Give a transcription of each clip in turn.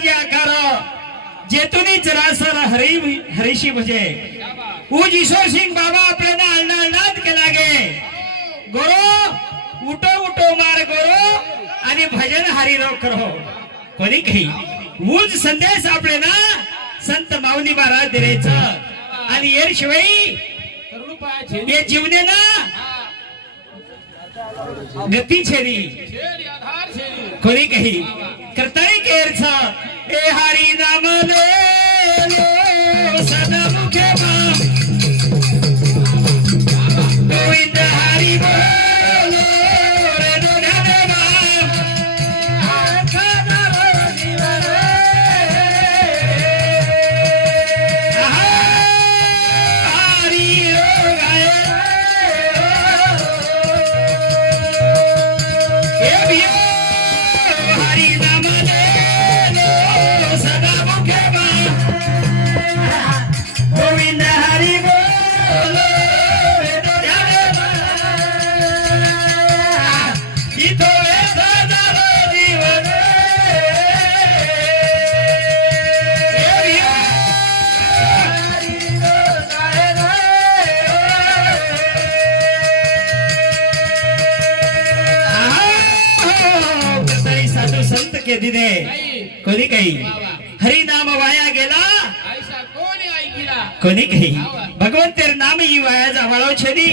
जे आकार जेतुनी चरासर हरी हरीशी भजे. उज ईश्वर सिंग बाबा आपल्याला अळणा अळणात केला गे गोरो उठो उठो मार गोरो आणि भजन हरिरो करो कोणी काही? उज संदेश आपले ना संत माऊली महाराज दिरेच आणि येर पायाचे ये जीवने ना गती छेरी कोणी काही? करताय केरच ए हरी नाम ले लो सदमुखे के दिने कोणी काही? हरी नाम वाया गेला? कोणी काही? भगवंतेर नाम ही वाया जावाळो छेदी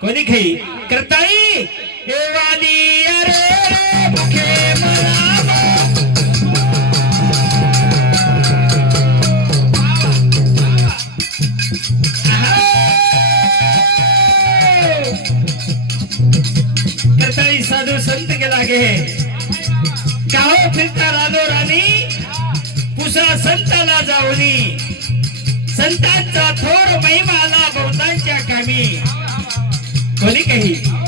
कोणी काही? करताई? हे वाली अरे मुखे. करताई साधू संत के लागे काहो फिरता राजो राणी पुसा संताला जाऊनी. संतांचा थोर महिमाला बहुतांच्या कामी. कोणी काही?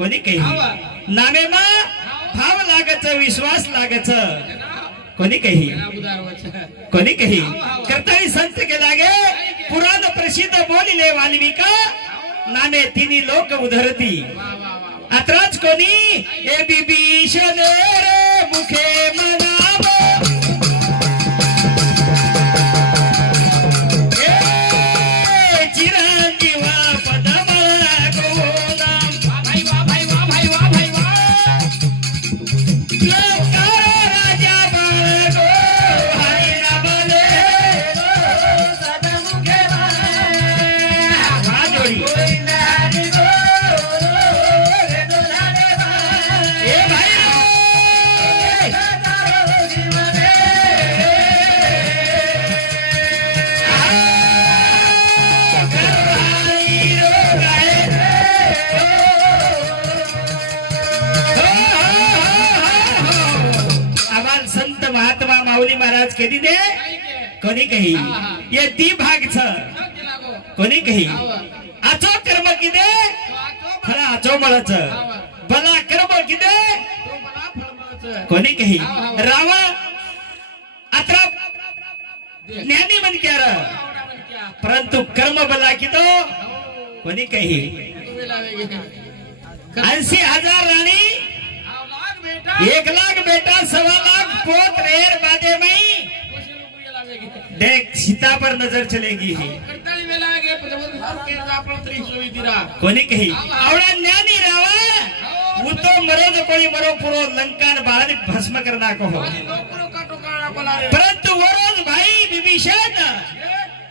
कोणी काही नामे में? भाव लागछ विश्वास लागछ कोणी काही कोणी काही करताळी संत के लागे पुराण प्रसिद्ध बोलिले वाल्मिका नामे तिन्ही लोक उधरती. अत्राच कोणी? ए बिभीषण रे मुखे मनावो कधी दे? कोणी काही? ये ती भाग छ. कोणी काही? आचो कर्म किदे? तो आचो खरा आचो मळच भला कर्म किदे? तो कोणी काही? रावा. अत्रा. ज्ञानी मन क्यार परंतु कर्म भला किदो? कोणी काही? तू ऐंशी हजार राणी. एक लाख बेटा सवा लाख पोत रेर बाजे मई. देख सीता पर नजर चलेगी ही। कोनी कही? आवड़ा ज्ञानी रावा। वो तो मरो तो कोई मरो पुरो लंकान बाहर भस्म करना को हो परंतु वो भाई विभीषण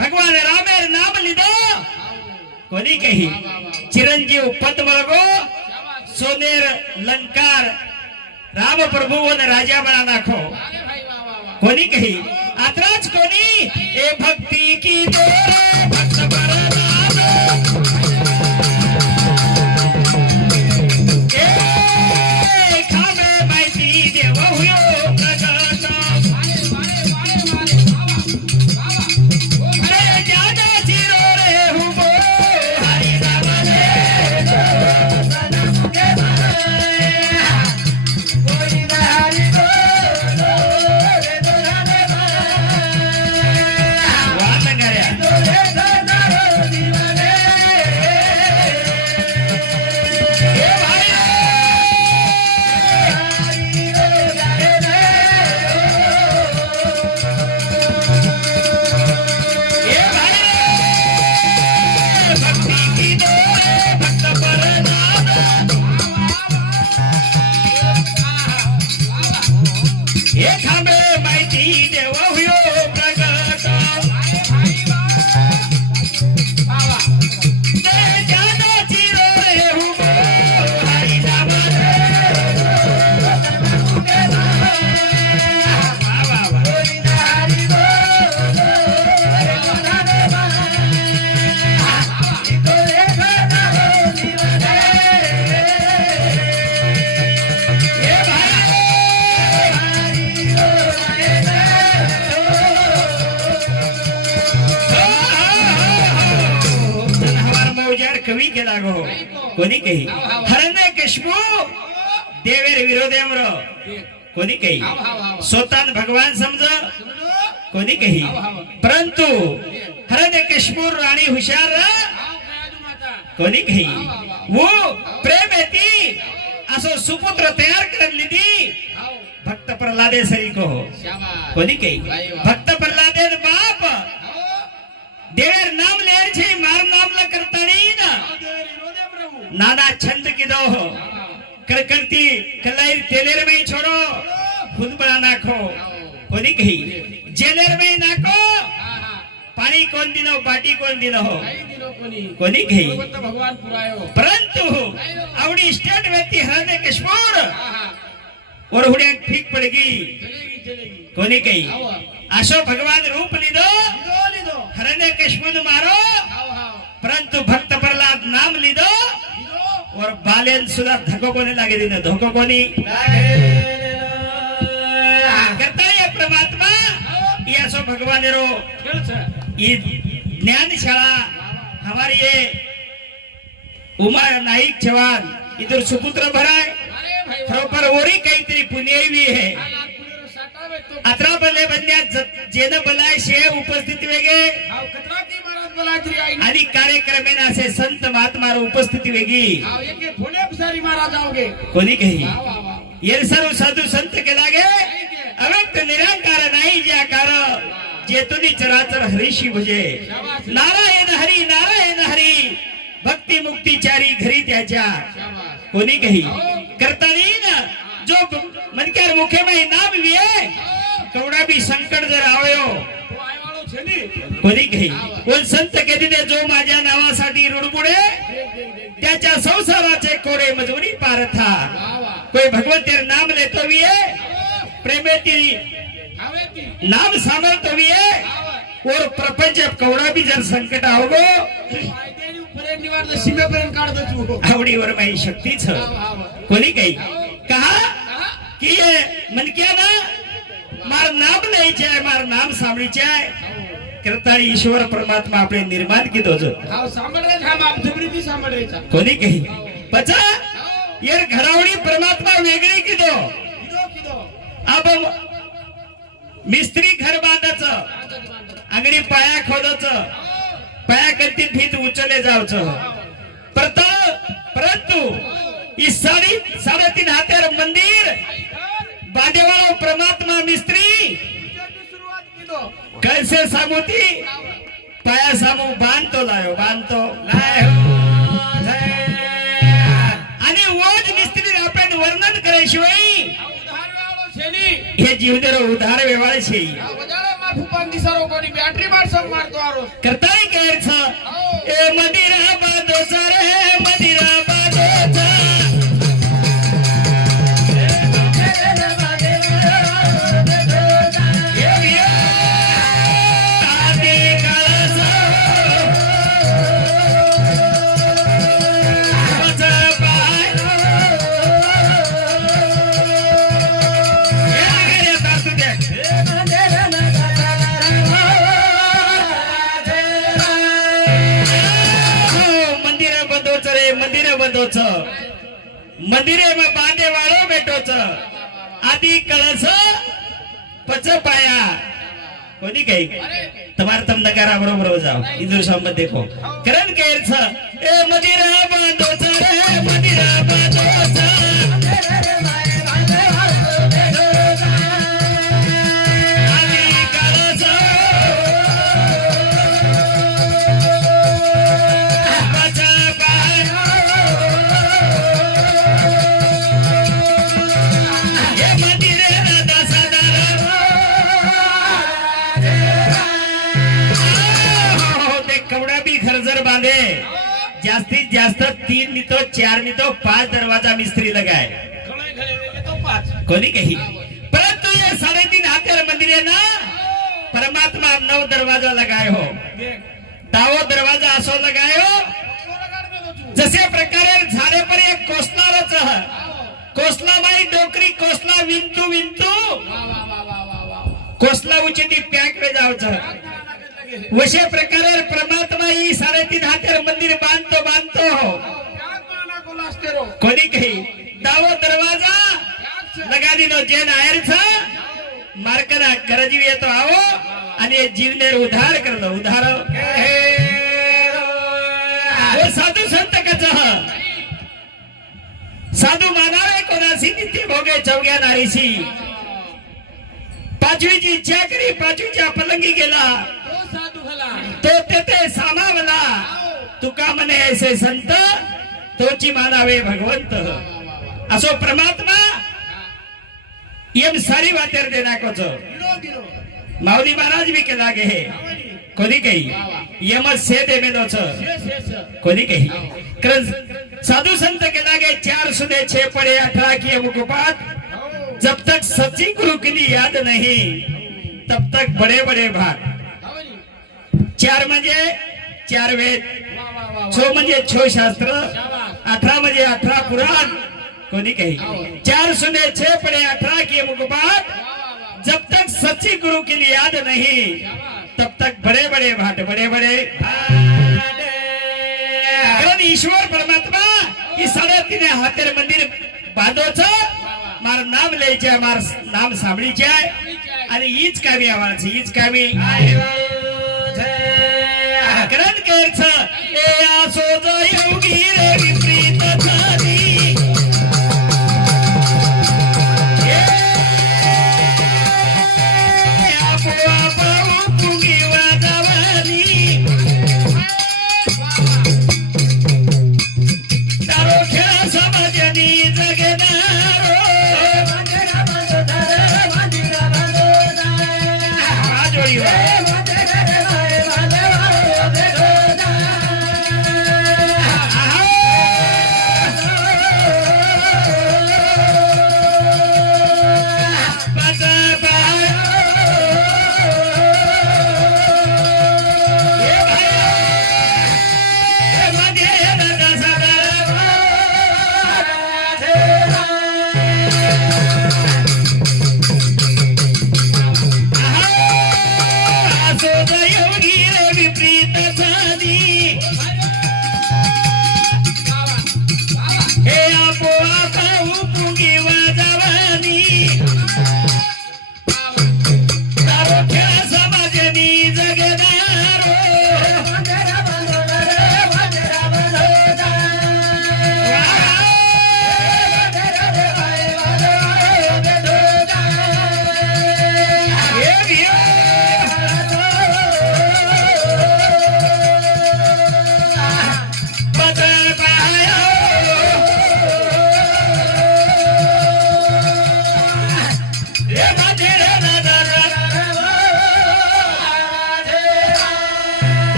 भगवान रामेर नाम लिदो। कोनी कही? चिरंजीव पद मळगो सोनेर लंकार राम प्रभु वन राजा बना नाखो। कोनी कही? आदराज कोणी? ए भक्ती की दोरा केला गो कोणी केही हरणे कश्मो देवेर विरोधेम्र कोणी काही स्वतः भगवान समज कोणी काही परंतु हरणे कश्मूर राणी हुशार कोणी काही वो प्रेम येते असो सुपुत्र तयार करून लिधी भक्त प्रल्हादे सरी को कोणी काही भक्त प्रल्हादे बाप ದೇವರ ನಾಮ ಲೇರ್ಚಿ ಮಾರ ನಾಮಲ ಕರ್ತಾನೀಗ ನಾನಾ ಚಂದ ಕಿದೋ ಕರ್ಕರ್ತಿ ಕಲೈ ತೆಲೇರ ಮೈ છોડો. ફૂદબળા નાખો. કોની કહી. જેલેર મય નાખો. પાણી કોણ દીનો બાટી કોણ દીનો કોની કહી? ભગવાન પુરાયો પરંતુ આવડી સ્ટેટ વ્યક્તિ હરને કશ્મીર. ઓર હુડે ઠીક પડ ગઈ. કોની કહી? આશો ભગવાન રૂપ લીધો. ખરને કશ્મન મારો. પરંતુ ભક્ત પ્રહલાદ નામ લીધો. ઓર બાલેન સુધા ધક્કો કોને લાગી દીધો? ધક્કો કોની? કરતા એ પરમાત્મા. ઈયાસો ભગવાન રો ઈ જ્ઞાન શાળા હમારી એ ઉમર નાઈક જવાન. ઇધર સુપુત્ર ભરાય. પ્રોપર ઓરી કઈ તરી પુણ્ય એવી હે अतरा बंदे बंद्या जेन बलाय शे उपस्थित वेगे आणि कार्यक्रमे असे संत महात्मा उपस्थिती वेगी कोणी कही? ये सर्व साधू संत केला गे. अव्यक्त निरंकार नाही ज्या कार जेतुनी चराचर हरीशी भजे. नारायण हरी नारायण हरी. भक्ती मुक्तीचारी घरी त्याच्या. कोणी कही? करता नाही ना जो मन के मुखे में नाम लिए कवडा बी संकट जर आवयो તો આયવાળો છે ની कोणी काही कोण संत केदिने जो माझ्या नावासाठी रुडबुडे દેખ દેખ દેખ त्याच्या संसाराचे कोडे मजुरी पारथा વાહ વાહ कोई भगवंतेर नाम लेतो विये प्रेमेती આવે તી नाम सामरतो विये આવે और प्रपंच कवडा बी जर संकट आवगो કાયદેની ઉપર નિવાર તો સીમે પર કાઢ દો છું आवडीवर माही शक्तीच આવ આવ कोणी काही कहा આહા की ये मनक्या ना मार नाम न्यायचे आहे मार नाम सामळीचे आहे करताळी ईश्वर परमात्मा આપણે निर्माण કીધો છો આવ સાંભળે છે આમ આમ જબરીથી સાંભળે છે कोणी काही पचा यार घरावडी परमात्मा वेगळी કીધો કીધો કીધો अब मिस्त्री घर बांधायचं આદત બાંધો अंगडी पाया खोदायचं पाया करती भीत उचलले जावचं परत परंतु ही साडी साडेतीन हात्यार मंदिर કાઢેવાળો પરમાત્મા મિસ્ત્રી. કૈસે સામુતી પાયા સામુ બાંધતો લાયો બાંધતો. લાયો અને ઓજ મિસ્ત્રી આપણે વર્ણન કરે છે એ જીવદેરો ઉધાર વેવાળે છે કરતા કેર મંદિર બાદ हिंदू संबंधित देखो. करण केरचा ए मजीर. मी तो चार मी तो पाच दरवाजा मिस्त्री लगाय कोणी काही परंतु ये साडेतीन हजार मंदिर आहे ना? परमात्मा नव हो. दरवाजा लगाय हो. दावो दरवाजा असो लगाय हो. जसे प्रकारे झाडे पर एक कोसणारच कोसला माई डोकरी कोसला विंतू विंतू. कोसला उचिती पॅक वे जावचं वशे प्रकारे परमात्मा ही साडेतीन हजार मंदिर बांधतो बांधतो हो. कोणीकही दावो दरवाजा. लगा दिलो जे नायरच मारकना करजीव येतो आवो आणि जीवने उधार करलो उधार. हो, साधू संत कच. साधू मानावे कोणाशी? किती भोगे चौघ्या नारीशी. पाचवीची इच्छा करी. पाचवीच्या पलंगी गेला. तो तेथे सामावला. तुका म्हणे ऐसे संत तोची मानावे भगवंत. असो परमात्मा एम सारी वातेर कोच. माऊली महाराज बी केला गे कोणी कही? यम से देमेनोच कोणी कही? कारण साधू संत केला गे चार सुने छे पडे अठरा की मुकुपात जब तक सच्ची गुरु की याद नाही तब तक बडे बडे भाग. चार म्हणजे चार वेद छो म्हणजे छो शास्त्र अठरा म्हणजे अठरा पुराण. कोणी काही? चार सुने छे पड़े अठरा की मुखबात जब तक सच्ची गुरु के लिए याद नहीं तब तक बड़े बड़े भाट बड़े बड़े। कारण ईश्वर परमात्मा की साढ़े तीन हाथेर मंदिर बांधोच मार नाम ले जाए मार नाम सांभळीचे जाए अरे हीच कामी आवाज हीच कामी. कारण करच ए असो जो योगी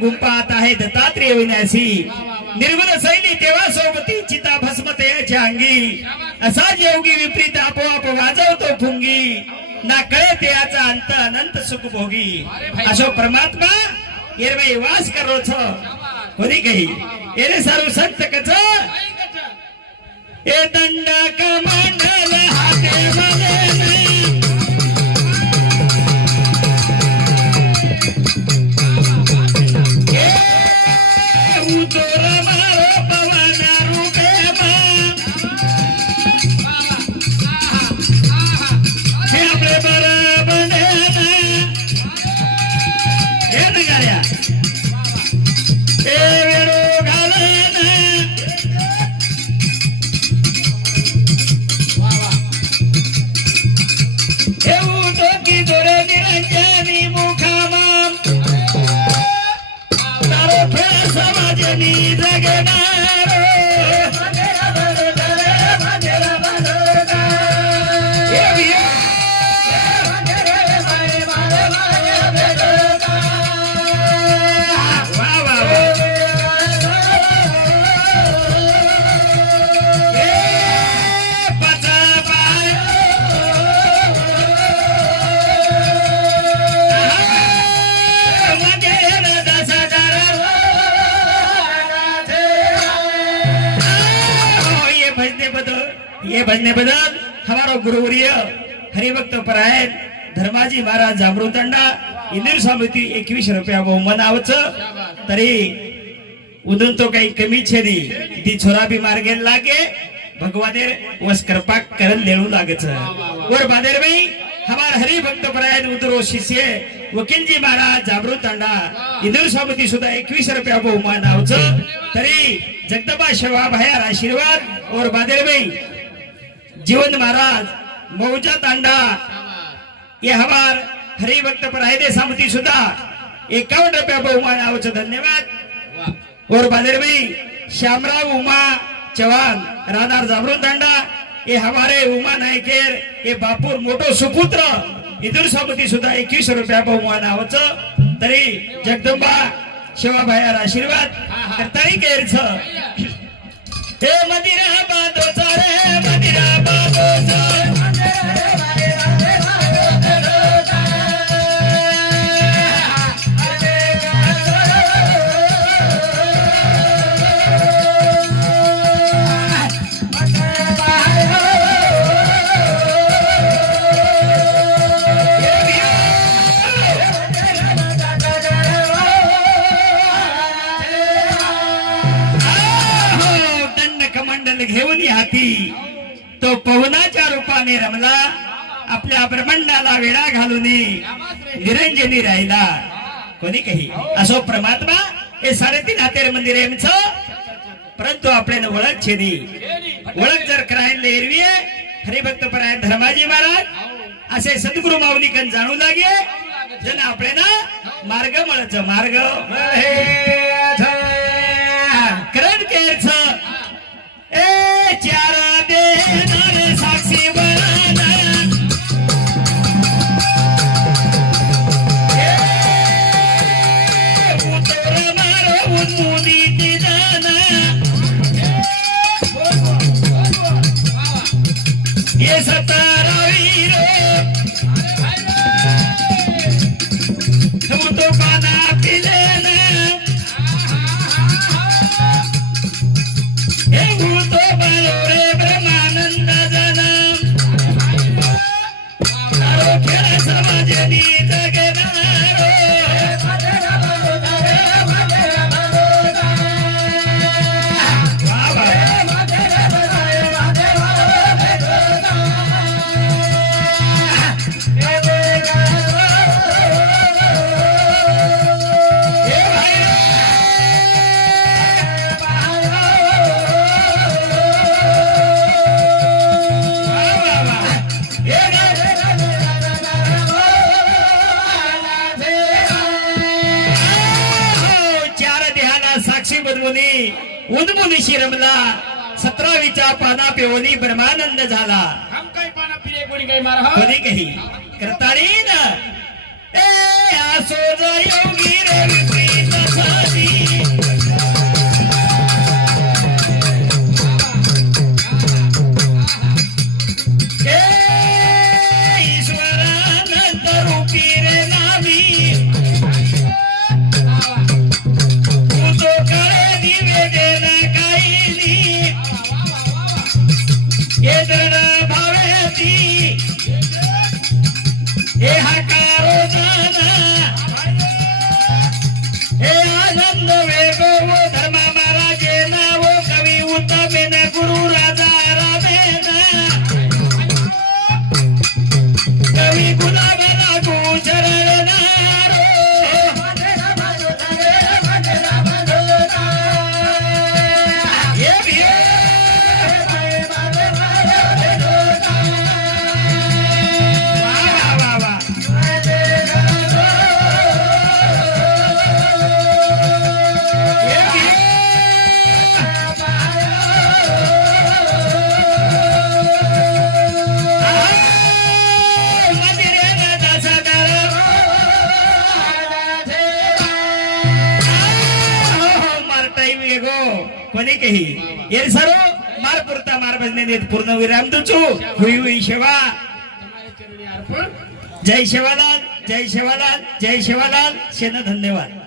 गुंपात आहे दत्तात्रेय विनाशी निर्गुण शैली तेव्हा सोबती चिता भस्म तेच्या अंगी असाच योगी विपरीत आपोआप वाजवतो फुंगी. ना कळे त्याचा अंत अनंत सुख भोगी असो परमात्मा एरवाई वास करो छो कोणी कही? एरे सारू संत कच. ए दंड कमंडल हाते मले बदल ये बदल. हमारा गुरुवर्य हरिभक्त परायण धर्माजी महाराज जामृतंडा इंदिर स्वामी एकवीस रुपया बहुमान आवच. तरी उदून तो काही कमी छेदी ती छोरा बी मार्गेन लागे. भगवाने वस कृपा करन लेणू लागच. वर बादेर बाई हमार हरि भक्त परायण उदरो शिष्य वकीलजी महाराज जागृत इंदिर स्वामी सुद्धा एकवीस रुपया बहुमान आवच. तरी जगदबा शेवा भयार आशीर्वाद. और बादेर बाई जीवन महाराज मौजा तांडा. ये हमार हरि भक्त परायदे समिती सुद्धा एकावन्न रुपया बहुमान आवच धन्यवाद. और बादेर भाई श्यामराव उमा चौहान राधार जागृत दांडा ये हमारे उमा नायकेर ये बापूर मोठो सुपुत्र इदूर समिती सुद्धा एकवीस रुपया बहुमान आवच. तरी जगदंबा शिवाभायार आशीर्वाद करताळी केरच. हे मदिरा बादोचा रे. तो पवनाच्या रूपाने रमला. आपल्या ब्रह्मांडाला वेळा घालून निरंजनी राहिला. कोणी काही? असो परमात्मा हे साडेतीन हातेर मंदिर आहे परंतु आपल्याला ओळख छेदी ओळख जर करायला एरवी हरिभक्त परायण धर्माजी महाराज असे सद्गुरु माऊलीकन जाणू लागे जण आपल्याला मार्ग मळच मार्ग. करण केरच. ए चार. सतरावीच्या पाना पेवनी ब्रह्मानंद झाला. हम काही पाना फिरे कोणी काही मार हा. कोणी काही करताळीन. ए आसो योगी रे देत पूर्ण विराम तुचू हुई हुई शेवा जय शेवालाल जय शेवालाल जय शेवालाल शेन धन्यवाद.